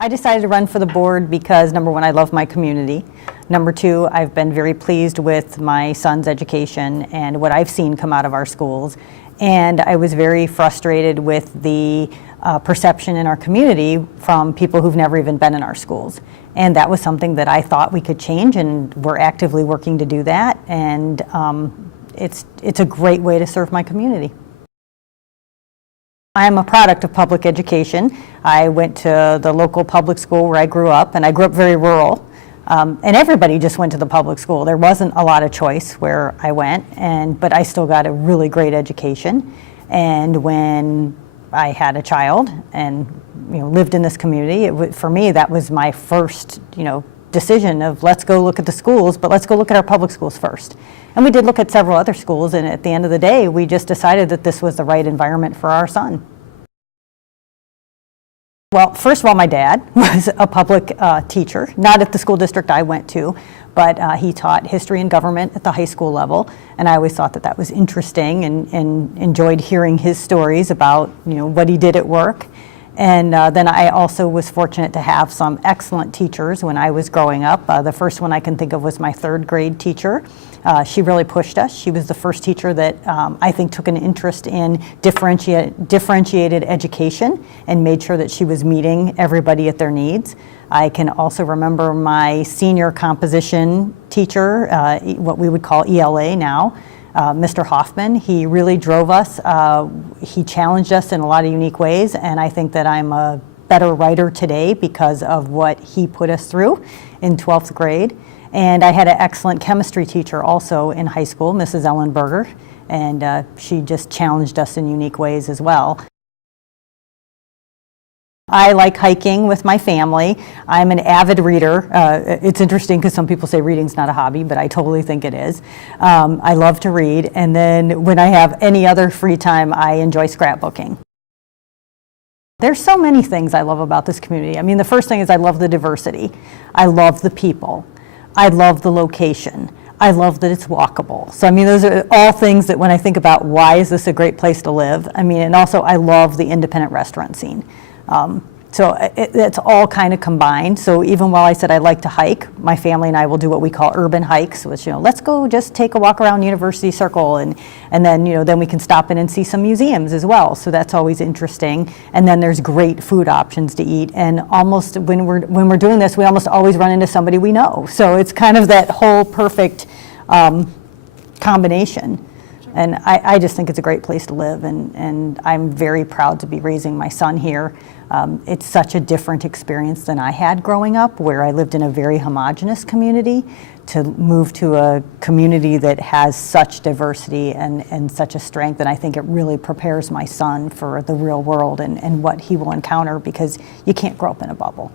I decided to run for the board because, number one, I love my community. Number two, I've been very pleased with my son's education and what I've seen come out of our schools. And I was very frustrated with the perception in our community from people who've never even been in our schools. And that was something that I thought we could change, and we're actively working to do that. And it's a great way to serve my community. I'm a product of public education. I went to the local public school where I grew up, and I grew up very rural. And everybody just went to the public school. There wasn't a lot of choice where I went, but I still got a really great education. And when I had a child and lived in this community, for me that was my first decision of, let's go look at the schools, but let's go look at our public schools first. And we did look at several other schools, and at the end of the day, we just decided that this was the right environment for our son. Well, first of all, my dad was a public teacher, not at the school district I went to, but he taught history and government at the high school level, and I always thought that that was interesting and enjoyed hearing his stories about what he did at work. And then I also was fortunate to have some excellent teachers when I was growing up. The first one I can think of was my third grade teacher. She really pushed us. She was the first teacher that I think took an interest in differentiated education and made sure that she was meeting everybody at their needs. I can also remember my senior composition teacher, what we would call ELA now, Mr. Hoffman. He really drove us. He challenged us in a lot of unique ways, and I think that I'm a better writer today because of what he put us through in 12th grade. And I had an excellent chemistry teacher also in high school, Mrs. Ellenberger, and she just challenged us in unique ways as well. I like hiking with my family. I'm an avid reader. It's interesting because some people say reading's not a hobby, but I totally think it is. I love to read, and then when I have any other free time, I enjoy scrapbooking. There's so many things I love about this community. I mean, the first thing is I love the diversity. I love the people. I love the location. I love that it's walkable. So I mean, those are all things that when I think about why is this a great place to live, I mean, and also I love the independent restaurant scene. So it's all kind of combined. So even while I said I like to hike, my family and I will do what we call urban hikes, which, let's go just take a walk around University Circle, and then, then we can stop in and see some museums as well. So that's always interesting. And then there's great food options to eat. And almost when we're doing this, we almost always run into somebody we know. So it's kind of that whole perfect combination. And I just think it's a great place to live, and I'm very proud to be raising my son here. It's such a different experience than I had growing up, where I lived in a very homogenous community, to move to a community that has such diversity and such a strength. And I think it really prepares my son for the real world and what he will encounter, because you can't grow up in a bubble.